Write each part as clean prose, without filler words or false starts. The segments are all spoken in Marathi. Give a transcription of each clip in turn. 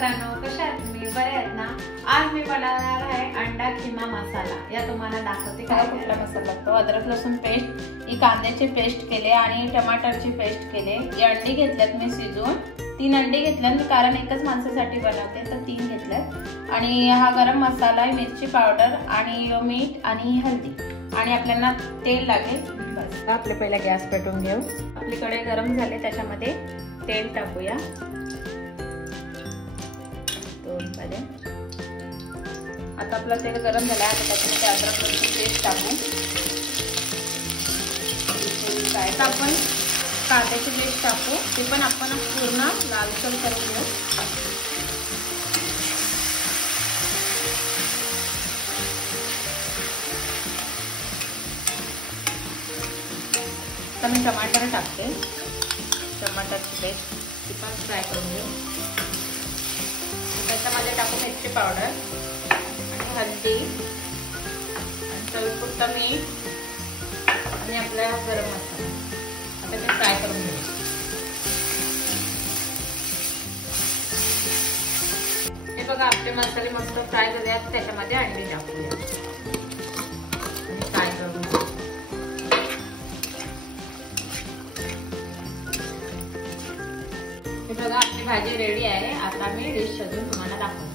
मित्रांनो, कशा आहात तुम्ही? बरे आहेत ना? आज मी बनवणार आहे अंडा खिमा मसाला। या तुम्हाला दाखवते काय कुठला मसाला लागतो। अद्रक लसूण पेस्ट, ही कांद्याची पेस्ट केले आणि टमाटरची पेस्ट केले। ही अंडी घेतल्यात मी शिजवून, 3 अंडी घेतल्यात कारण एकच माणसासाठी बनवते तर 3 घेतल्यात। आणि हा गरम मसाला आहे, मिरची पावडर आणि मीठ आणि हळदी आणि आपल्याला तेल लागेल। बस आपले पहिला गॅस पेटवून घेऊ। आपल्याकडे गरम झाले, त्याच्यामध्ये तेल टाकूया 2 पाले। आता आपलं तेल गरम झालं आहे, त्याच्यामध्ये अद्रक लसूण पेस्ट टाकू। आता आपण कांद्याची पेस्ट टाकू, ते पण आपण पूर्ण लालसर करून घेऊ। आता मी टमाटर टाकते, टमाटरची पेस्ट ती पण फ्राय करून घेऊ। त्याच्यामध्ये टाकू मिरची पावडर आणि हळदी आणि चवीपुरतं मीठ आणि आपला गरम मसाला। आता ते फ्राय करून घेऊ। हे बघा, आपले मसाले मस्त फ्राय झाले आहेत, त्याच्यामध्ये अंडी टाकूया आणि फ्राय करून घेऊ। हे बघा, आपली भाजी रेडी आहे। आता मी डिश सजवून तुम्हाला दाखवते।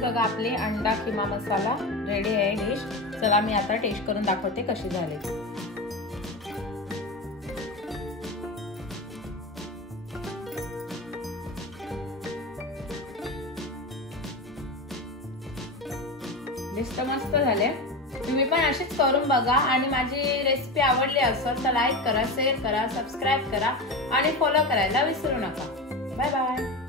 बघा, आपली अंडा खिमा मसाला रेडी आहे डिश। चला मी आता टेस्ट करून दाखवते कशी झाली। डिश मस्त झाले, तुम्ही पण अशीच करून बघा आणि माझी रेसिपी आवडली असेल तर लाईक करा, शेअर करा, सबस्क्राइब करा आणि फॉलो करायला विसरू नका। Bye bye.